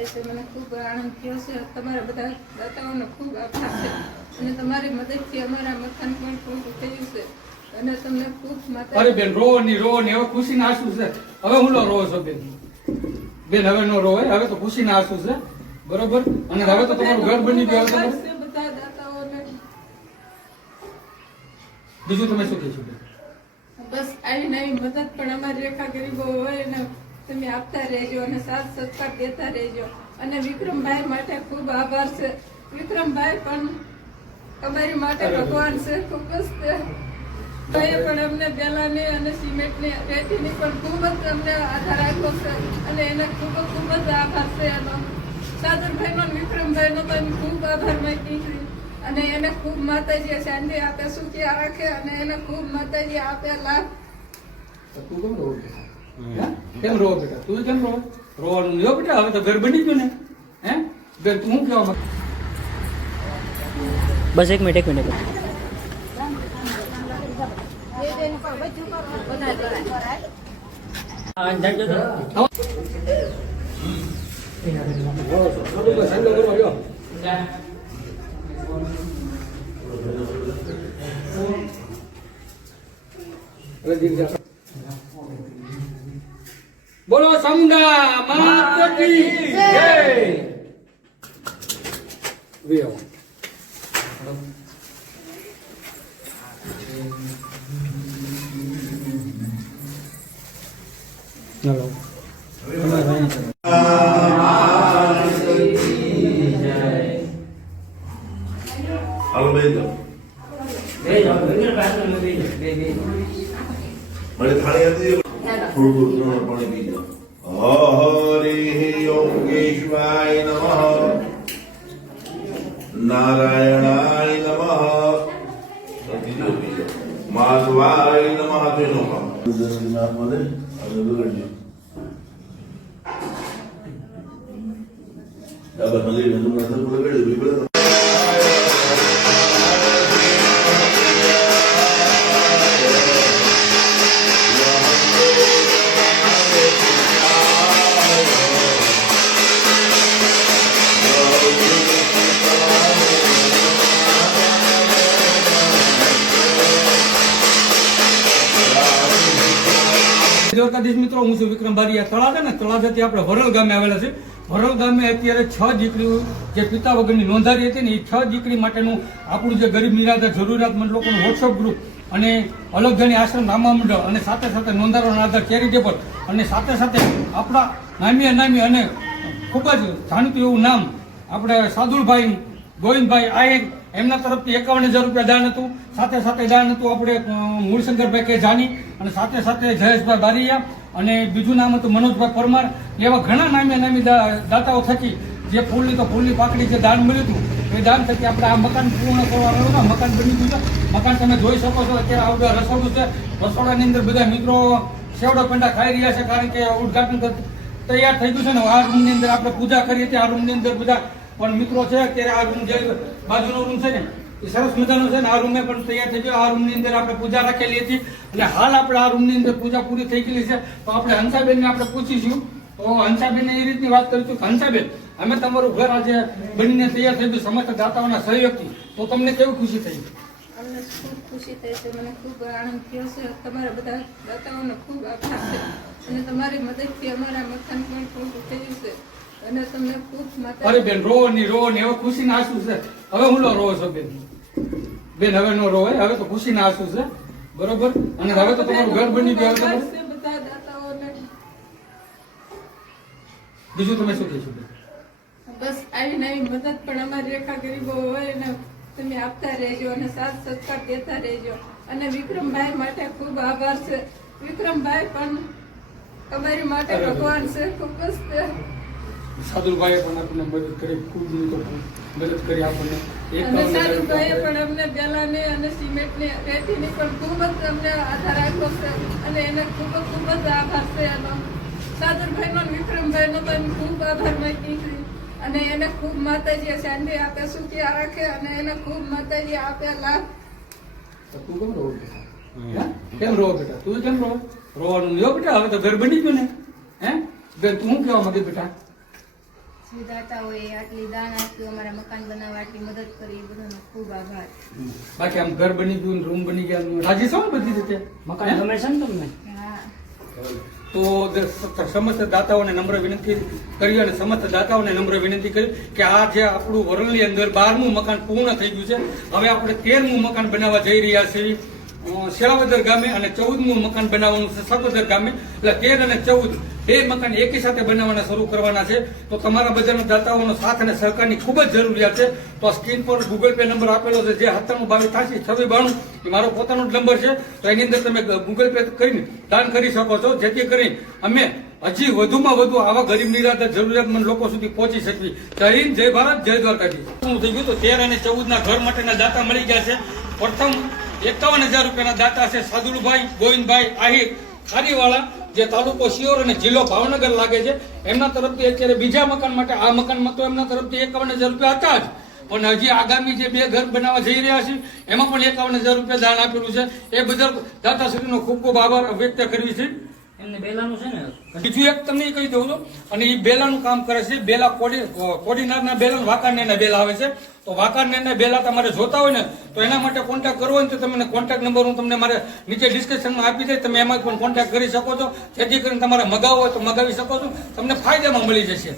થાય છે. મને ખૂબ આનંદ થયો છે. તમારા બધા દાતાઓનો ખૂબ આભાર છે અને તમારી મદદથી અમારા મકાન પણ પૂરું થયું છે અને તમને ખૂબ માતા. અરે બેન રો ની હવે ખુશી ના આંસુ છે. હવે હું નો રોવો છો બેન? બેન હવે નો રોવાય, હવે તો ખુશી ના આંસુ છે, બરોબર? અને હવે તો તમારું ઘર બની ગયું. હવે બધા દાતાઓને બીજું તમે શું કહેશો બેન? બસ આવી નવી મદદ પણ અમારી રેખા ગરીબો હોય ને તમે આપતા રહેજો અને સાથ સત્કાર દેતા રહેજો. અને વિક્રમભાઈ માટે ખૂબ આભાર છે. વિક્રમભાઈ પણ અમારી માટે ભગવાન છે. ખૂબ જ ભાઈએ પણ અમને બેલાની અને સિમેન્ટની રેતીની પણ ખૂબ જ અમને આધાર આપ્યો છે અને એને ખૂબ જ આભાર છે એનો. સાદરભાઈનો અને વિક્રમભાઈનો પણ ખૂબ આભાર માગી છે અને એને ખૂબ માતાજી શાંતિ આપે, સુખી રાખે અને એને ખૂબ માતાજી આપે લાભ. તું કેમ રોવો બેટા? કેમ રોવો બેટા? તું કેમ રોવો? રોવાનું નહીં બેટા, હવે તો ઘર બની ગયું ને. હે બેન તું શું કહેવા માંગે? બસ એક મિનિટ બોલો સમુદા માતા કી જય. વિયો ચલો હાલો બેન જાઓ. મને થાળી હતી થોડું થોડું પાણી પી જાઓ. હરે યોગેશ્વરાય નમઃ નારાયણાય નમઃ માધવાય નમઃ તેનો નામ બોલે અને બગડજો દાબા હલી ને તમને તો બગડ્યું બીબળ દ્વારકાધીશ મિત્રો, હું છું વિક્રમ બારિયા. તળાજા ને તળાજાથી આપણે વરલ ગામે આવેલા છે. વરલ ગામે અત્યારે 6 દીકરીઓ જે પિતા વગરની નોંધારી હતી ને એ 6 દીકરી માટેનું આપણું જે ગરીબ નિરાધાર જરૂરિયાતમંદ લોકોનું વોટ્સઅપ ગ્રુપ અને અલગધાની આશ્રમ નામા મંડળ અને સાથે સાથે નોંધારાનો આધાર ચેરિટેબલ અને સાથે સાથે આપણા નામી અનામી અને ખૂબ જ જાણીતું એવું નામ આપણે સાદુલભાઈ ગોવિંદભાઈ આયર એમના તરફથી 51,000 રૂપિયા દાન હતું. સાથે સાથે દાન હતું આપણે મૂળશંકરભાઈ કે જાની અને સાથે સાથે જયેશભાઈ બારિયા અને બીજું નામ હતું મનોજભાઈ પરમાર. એવા ઘણા નામી દાતાઓ થકી જે ફૂલની તો ફૂલની પાકડી જે દાન મળ્યું હતું એ દાન થકી આપણે આ મકાન પૂર્ણ કરવાનું મકાન બની ગયું છે. મકાન તમે જોઈ શકો છો. અત્યારે આવડું રસોડું છે. રસોડાની અંદર બધા મિત્રો સેવડો પેંડા ખાઈ રહ્યા છે કારણ કે ઉદઘાટન તૈયાર થઈ ગયું છે ને. આ રૂમની અંદર આપણે પૂજા કરીએ છીએ. આ રૂમની અંદર બધા પણ મિત્રો છે. અત્યારે આ રૂમ જે બાજુનો રૂમ છે ને એ સરસ મજાનો છે ને. આ રૂમે પણ તૈયાર થઈ ગયો. આ રૂમની અંદર આપણે પૂજા રાખેલી હતી એટલે હાલ આપણે આ રૂમની અંદર પૂજા પૂરી થઈ ગયેલી છે. તો આપણે હંસાબેનને આપણે પૂછીશું. તો હંસાબેનને એ રીતની વાત કરીશું કે હંસાબેન, અમે તમારું ઘર આજે બનીને તૈયાર થઈ ગયું સમસ્ત દાતાઓના સહયોગથી, તો તમને કેવી ખુશી થઈ? અમને ખૂબ ખુશી થાય છે. મને ખૂબ આનંદ થયો છે. તમારા બધા દાતાઓનો ખૂબ આભાર છે અને તમારી મદદથી અમારા મકાન પણ પૂરું થયું છે અને તમને ખૂબ માતા. અરે બેન રો ની હવે ખુશી ના આંસુ છે. હવે હું નો રોવો છો બેન? બેન હવે નો રોવાય, હવે તો ખુશી ના આંસુ છે, બરોબર? અને હવે તો તમારું ઘર બની ગયું. હવે બધા દાતાઓને બીજું તમે શું કહેશો બેન? બસ આવી નવી મદદ પણ અમારી રેખા ગરીબો હોય ને તમે આપતા રહેજો અને સાથ સત્કાર દેતા રહેજો. અને વિક્રમભાઈ માટે ખૂબ આભાર છે. વિક્રમભાઈ પણ અમારી માટે ભગવાન છે. ખૂબ જ સાદુલભાઈએ પણ આપણને મદદ કરી, ખૂબ મદદ કરી આપણને. અને સાદુભાઈએ પણ અમને બેલાની અને સિમેન્ટની રેતીની પણ ખૂબ જ અમને આધાર આપ્યો છે અને એને ખૂબ જ આભાર છે એનો. સાદુભાઈનો અને વિક્રમભાઈનો પણ ખૂબ આભાર માગી છે અને એને ખૂબ માતાજી શાંતિ આપે, સુખી રાખે અને એને ખૂબ માતાજી આપે લાભ. તું કેમ રોવો બેટા? કેમ રોવો બેટા? તું કેમ રોવો? રોવાનું નહીં બેટા, હવે તો ઘર બની ગયું ને. હે બેન તું શું કહેવા માંગે બેટા? જે દાતાઓએ આટલી દાન આપ્યું, અમારા મકાન બનાવવા આટલી મદદ કરી, એ બધાનો ખૂબ આભાર. બાકી આમ ઘર બની ગયું રૂમ બની ગયા રાજી છો ને બધી રીતે મકાન ગમે છે ને તમને? હા, તો સમસ્ત દાતાઓને નમ્ર વિનંતી કરી અને સમસ્ત દાતાઓને નમ્ર વિનંતી કરી કે આ જે આપણું વરણની અંદર 12મું મકાન પૂર્ણ થઈ ગયું છે. હવે આપણે 13મું મકાન બનાવવા જઈ રહ્યા છીએ શેળાવદર ગામે અને 14મું મકાન બનાવવાનું છે સકોદર ગામે. એટલે 13 અને 14 બે મકાન એકી સાથે બનાવવાના શરૂ કરવાના છે. તો તમારા બધાના દાતાઓનો સાથ અને સહકારની ખૂબ જ જરૂરિયાત છે. તો સ્ક્રીન પર ગૂગલ પે નંબર આપેલો છે જે 972288 એ મારો પોતાનો જ નંબર છે. તો એની અંદર તમે ગૂગલ પે કરીને દાન કરી શકો છો, જેથી કરી અમે હજી વધુમાં વધુ આવા ગરીબ નિરાધાર જરૂરિયાતમંદ લોકો સુધી પહોંચી શકવી. જય હિન્દ, જય ભારત, જય દ્વારકાધીશ. શું થઈ ગયું તો 13 અને 14ના ઘર માટેના દાતા મળી ગયા છે. પ્રથમ 51,000 રૂપિયાના દાતા છે સાદુલભાઈ ગોવિંદભાઈ આહિર ખારીવાળા, જે તાલુકો શિયોર અને જિલ્લો ભાવનગર લાગે છે. એમના તરફથી અત્યારે બીજા મકાન માટે, આ મકાનમાં તો એમના તરફથી 51,000 રૂપિયા હતા જ, પણ હજી આગામી જે 2 ઘર બનાવવા જઈ રહ્યા છે એમાં પણ 51,000 રૂપિયા દાન આપેલું છે. એ બદલ દાતાશ્રીનો ખૂબ ખૂબ આભાર વ્યક્ત કરવી છે. એમને બેલાનું છે ને? બીજું એક તમને કહી દઉં છું, અને એ બેલાનું કામ કરે છે. બેલા કોડીનારના બેલા, વાંકાનેરના બેલા આવે છે. તો વાંકાનેરના બેલા તમારે જોતા હોય ને તો એના માટે કોન્ટેક્ટ કરવો હોય તો તમને કોન્ટેક્ટ નંબર હું તમને મારે નીચે ડિસ્ક્રિપ્શનમાં આપી દઈશ. તમે એમાં પણ કોન્ટેક્ટ કરી શકો છો, જેથી કરીને તમારે મગાવવો હોય તો મગાવી શકો છો, તમને ફાયદામાં મળી જશે.